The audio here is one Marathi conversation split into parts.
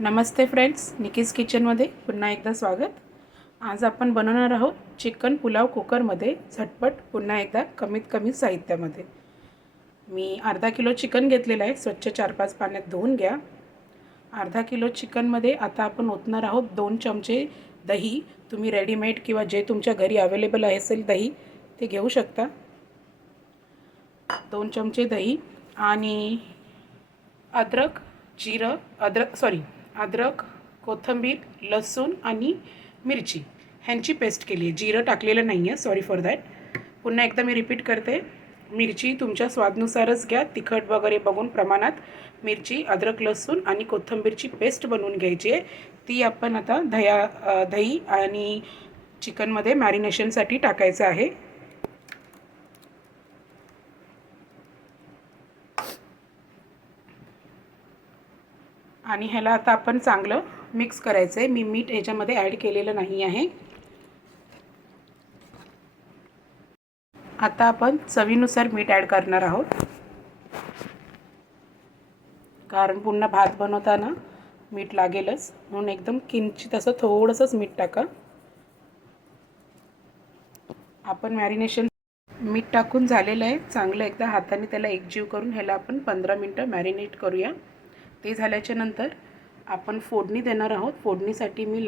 नमस्ते फ्रेंड्स, निकीज किचनमध्ये पुन्हा एकदा स्वागत. आज आपण बनवणार आहोत चिकन पुलाव कुकरमध्ये झटपट, पुन्हा एकदा कमीत कमी साहित्यामध्ये. मी अर्धा किलो चिकन घेतलेलं आहे. स्वच्छ 4-5 पाण्यात धुवून घ्या. अर्धा किलो चिकनमध्ये आता आपण ओतणार आहोत 2 चमचे दही. तुम्ही रेडीमेड किंवा जे तुमच्या घरी अवेलेबल असेल दही ते घेऊ शकता. 2 चमचे दही आणि अद्रक, कोथिंबीर, लसूण आणि मिरची ह्यांची पेस्ट केली आहे. जिरं टाकलेलं नाही आहे, सॉरी फॉर दॅट. पुन्हा एकदा मी रिपीट करते. मिरची तुमच्या स्वादानुसारच घ्या, तिखट वगैरे बघून प्रमाणात. मिरची, अद्रक, लसूण आणि कोथिंबीरची पेस्ट बनवून घ्यायची आहे. ती आपण आता दही आणि चिकनमध्ये मॅरिनेशनसाठी टाकायचं आहे. आणि ह्याला आता आपण चांगलं मिक्स करायचं आहे. मी मीठ ह्याच्यामध्ये ॲड केलेलं नाही आहे. आता आपण चवीनुसार मीठ ॲड करणार आहोत, कारण पुन्हा भात बनवताना मीठ लागेलच, म्हणून एकदम किंचित असं थोडंसंच मीठ टाका. आपण मॅरिनेशन मीठ टाकून झालेलं आहे. चांगलं एकदा हाताने त्याला एकजीव करून ह्याला आपण 15 मिनटं मॅरिनेट करूया. ते झाल्याच्या नंतर आपण फोडणी देणार आहोत. फोडणीसाठी मी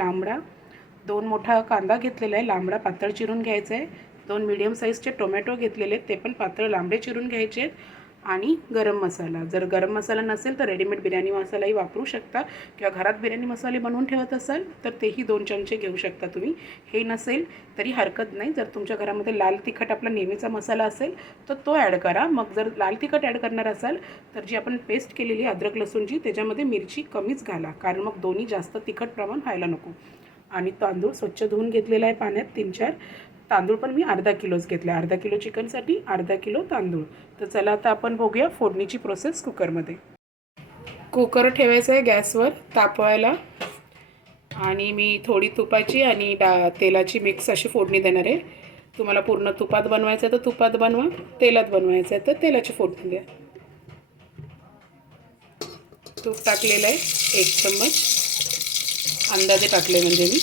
2 मोठा कांदा घेतलेला आहे, लांबडा पातळ चिरून घ्यायचा आहे. 2 मीडियम साईजचे टोमॅटो घेतलेले आहेत, ते पण पातळ लांबडे चिरून घ्यायचे आहेत. आणि गरम मसाला, जर गरम मसाला नसेल तर रेडीमेड बिर्याणी मसालाही वापरू शकता, किंवा घरात बिर्याणी मसाले बनवून ठेवत असाल तर तेही 2 चमचे घेऊ शकता तुम्ही. हे नसेल तरी हरकत नाही. जर तुमच्या घरामध्ये लाल तिखट आपला नेहमीचा मसाला असेल तर तो ॲड करा. मग जर लाल तिखट ॲड करणार असाल तर जी आपण पेस्ट केलेली अद्रक लसूणची त्याच्यामध्ये मिरची कमीच घाला, कारण मग दोन्ही जास्त तिखट प्रमाण व्हायला नको. आणि तांदूळ स्वच्छ धुवून घेतलेला आहे पाण्यात 3-4. तांदूळ पण मी अर्धा किलोच घेतला. अर्धा किलो चिकनसाठी अर्धा किलो तांदूळ. तर चला आता आपण बघूया फोडणीची प्रोसेस कुकरमध्ये. कुकर ठेवायचं आहे गॅसवर तापवायला, आणि मी थोडी तुपाची आणि तेलाची मिक्स अशी फोडणी देणार आहे. तुम्हाला पूर्ण तुपात बनवायचं आहे तर तुपात बनवा, तेलात बनवायचं आहे तर तेलाची फोडणी द्या. तूप टाकलेलं आहे 1 चम्मच, अंदाजे टाकले म्हणजे मी.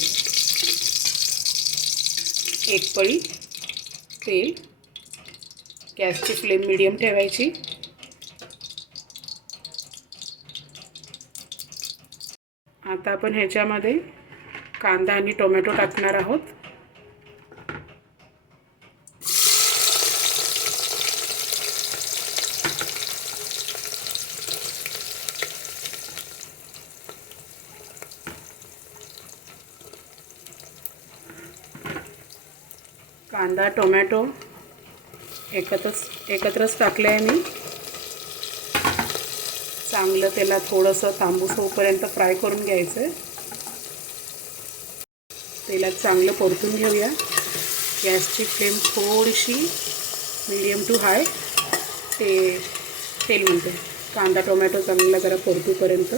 1 पळी तेल. गॅसची फ्लेम मीडियम ठेवायची. आता आपण ह्याच्यामध्ये कांदा आणि टोमॅटो टाकणार आहोत. कांदा टोमॅटो एकत्रच टाकले आहे मी. चांगलं त्याला थोडंसं तांबूस होईपर्यंत फ्राय करून घ्यायचं आहे. तेलात चांगलं परतून घेऊया. गॅसची फ्लेम थोडीशी मीडियम टू हाय. तेल म्हणते कांदा टोमॅटो चांगला जरा परतूपर्यंत.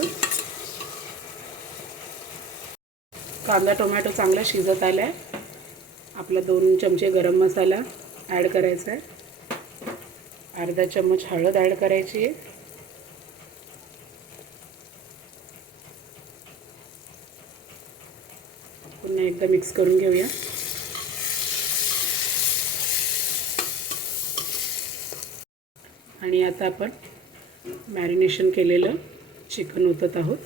कांदा टोमॅटो चांगला शिजत आला आहे. आपला 2 चमचे गरम मसाला ॲड करायचा आहे. अर्धा चम्मच हळद ॲड करायची आहे. पुन्हा एकदा मिक्स करून घेऊया. आणि आता आपण मॅरिनेशन केलेलं चिकन ओतत आहोत.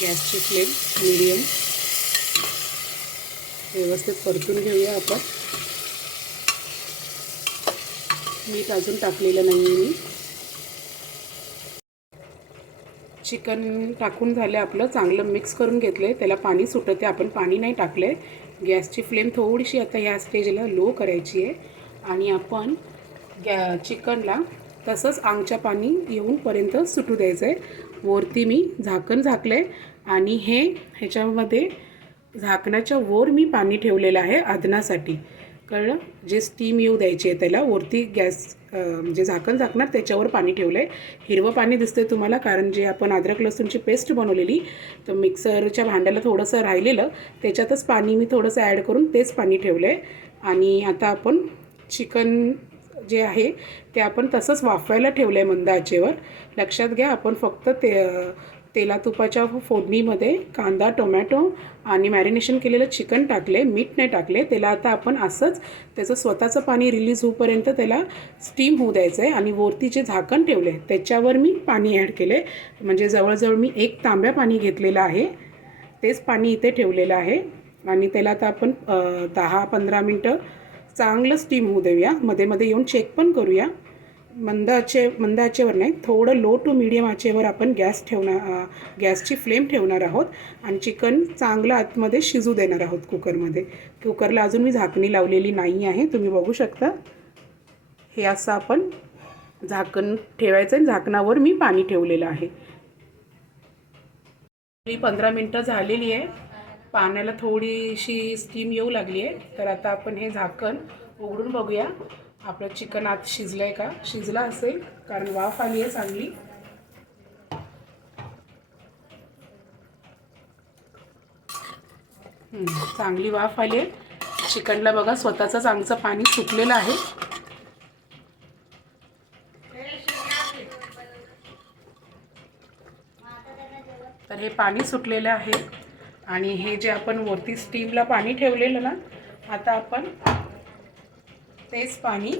गॅसची फ्लेम मीडियम. व्यवस्थित परतून घेऊया आपण. मीठ अजून टाकलेलं नाही आहे मी. चिकन टाकून झालं आपलं, चांगलं मिक्स करून घेतलं. त्याला पाणी सुटते, आपण पाणी नाही टाकलं आहे. गॅसची फ्लेम थोडीशी आता ह्या स्टेजला लो करायची आहे. आणि आपण चिकनला तसंच अंगच्या पाणी येऊनपर्यंत सुटू द्यायचं आहे. वरती मी झाकण झाकलं आहे, आणि ह्याच्यामध्ये झाकणाच्या वर मी पाणी ठेवलेलं आहे आधणासाठी. कळलं? जे स्टीम येऊ द्यायची आहे त्याला, वरती गॅस म्हणजे झाकण झाकणार त्याच्यावर पाणी ठेवलं आहे. हिरवं पाणी दिसतंय तुम्हाला, कारण जे आपण अद्रक लसूणची पेस्ट बनवलेली तर मिक्सरच्या भांड्याला थोडंसं राहिलेलं, त्याच्यातच पाणी मी थोडंसं ॲड करून तेच पाणी ठेवलं आहे. आणि आता आपण चिकन जे आहे ते आपण तसंच वाफवायला ठेवलं आहे मंद आचेवर. लक्षात घ्या, आपण फक्त तेला तुपाच्या फोडणीमध्ये कांदा, टोमॅटो आणि मॅरिनेशन केलेलं चिकन टाकले, मीठ नाही टाकले. त्याला आता आपण असंच त्याचं स्वतःचं पाणी रिलीज होईपर्यंत त्याला स्टीम होऊ द्यायचं आहे. आणि वरती जे झाकण ठेवले त्याच्यावर मी पाणी ॲड केले, म्हणजे जवळजवळ मी 1 तांब्या पाणी घेतलेलं आहे, तेच पाणी इथे ठेवलेलं आहे. आणि त्याला आता आपण 10-15 मिनटं चांगलं स्टीम होऊ देऊया. मध्ये मध्ये येऊन चेक पण करूया. मंद आचेवर नाही, थोडं लो टू मीडियम आचेवर आपण गॅसची फ्लेम ठेवणार आहोत आणि चिकन चांगलं आतमध्ये शिजू देणार आहोत कुकरमध्ये. कुकरला अजून मी झाकणी लावलेली नाही आहे, तुम्ही बघू शकता. हे असं आपण झाकण ठेवायचं आणि झाकणावर मी पाणी ठेवलेलं आहे. 15 मिनटं झालेली आहे. पाण्याला थोडीशी स्टीम येऊ लागली आहे. तर आता आपण हे झाकण उघडून बघूया आपलं चिकन आत शिजलं आहे का. शिजलं असेल, कारण वाफ आली आहे चांगली. चांगली वाफ आली आहे. चिकनला बघा स्वतःचं चांगलं पाणी सुटलेलं आहे. तर हे पाणी सुटलेलं आहे. आणि हे जे आपण वरती स्टीमला पाणी ठेवलेलं ना, आता आपण तेच पाणी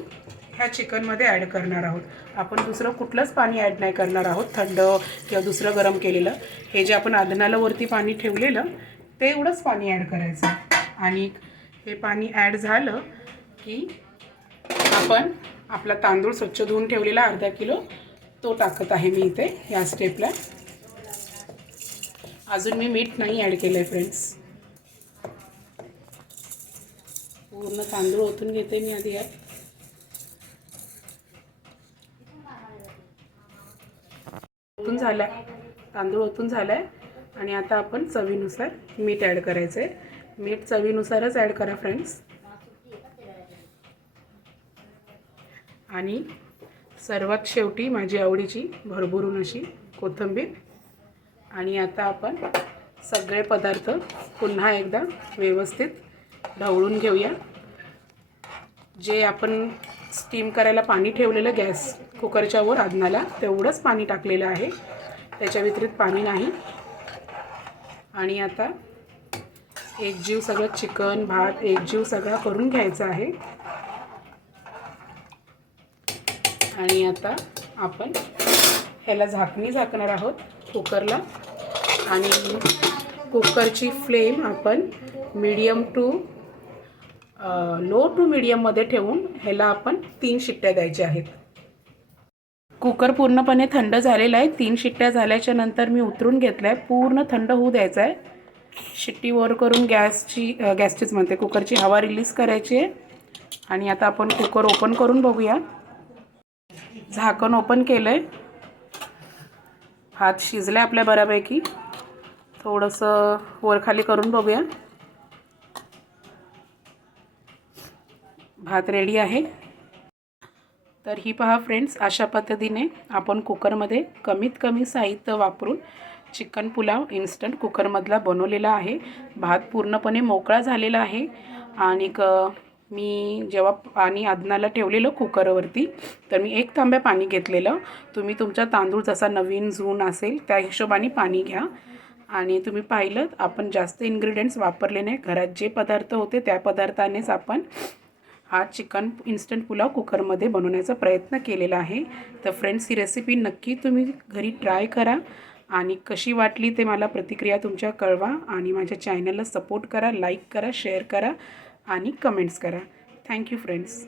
ह्या चिकनमध्ये ॲड करणार आहोत. आपण दुसरं कुठलंच पाणी ॲड नाही करणार आहोत, थंड किंवा दुसरं गरम केलेलं. हे जे आपण आधनाला वरती पाणी ठेवलेलं ते एवढंच पाणी ॲड करायचं. आणि हे पाणी ॲड झालं की आपण आपला तांदूळ स्वच्छ धुवून ठेवलेला अर्धा किलो तो टाकत आहे मी इथे या स्टेपला. अजून मी मीठ नाही ॲड केलं आहे फ्रेंड्स. पूर्ण तांदूळ ओतून घेते मी आधी यात. ओतून झाला, तांदूळ ओतून झाला आहे. आणि आता आपण चवीनुसार मीठ ॲड करायचं आहे. मीठ चवीनुसारच ॲड करा फ्रेंड्स. आणि सर्वात शेवटी माझी आवडीची भरभरून अशी कोथिंबीर. आणि आता आपण सगळे पदार्थ पुन्हा एकदा व्यवस्थित ढवळून घेऊया. जे आपण स्टीम करायला पाणी ठेवलेलं गॅस कुकरच्या वर आधनाला, तेवढंच पाणी टाकलेलं आहे, त्याच्या व्यतिरिक्त पाणी नाही. आणि आता एकजीव सगळं चिकन भात एकजीव सगळा करून घ्यायचा आहे. आणि आता आपण ह्याला झाकणी झाकणार आहोत कुकरला. आणि कुकरची फ्लेम आपण मीडियम टू लो टू मीडियममध्ये ठेवून ह्याला आपण 3 शिट्ट्या द्यायच्या आहेत. कुकर पूर्णपणे थंड झालेला आहे. 3 शिट्ट्या झाल्याच्या नंतर मी उतरून घेतला आहे. पूर्ण थंड होऊ द्यायचा आहे. शिट्टी वर करून गॅसचीच म्हणते कुकरची हवा रिलीज करायची आहे. आणि आता आपण कुकर ओपन करून बघूया. झाकण ओपन केलं आहे. भात शिजला आपल्या बऱ्यापैकी. थोडंसं वरखाली करून बघूया. भात रेडी आहे. तर ही पहा फ्रेंड्स, अशा पद्धतीने आपण कुकरमध्ये कमीत कमी साहित्य वापरून चिकन पुलाव इन्स्टंट कुकरमधला बनवलेला आहे. भात पूर्णपणे मोकळा झालेला आहे. आणि मी जेव्हा पाणी आधनाला ठेवलेलं कुकरवरती, तर मी 1 तांब्या पाणी घेतलेलं. तुम्ही तुमचा तांदूळ जसा नवीन जून असेल त्या हिशोबाने पाणी घ्या. आणि तुम्ही पाहिलं आपण जास्त इन्ग्रेडियंट्स वापरले नाही. घरात जे पदार्थ होते त्या पदार्थानेच आपण हा चिकन इन्स्टंट पुलाव कुकरमध्ये बनवण्याचा प्रयत्न केलेला आहे. तर फ्रेंड्स, ही रेसिपी नक्की तुम्ही घरी ट्राय करा. आणि कशी वाटली ते मला प्रतिक्रिया तुमच्या कळवा. आणि माझ्या चॅनलला सपोर्ट करा, लाईक करा, शेअर करा आणि कमेंट्स करा. Thank you friends.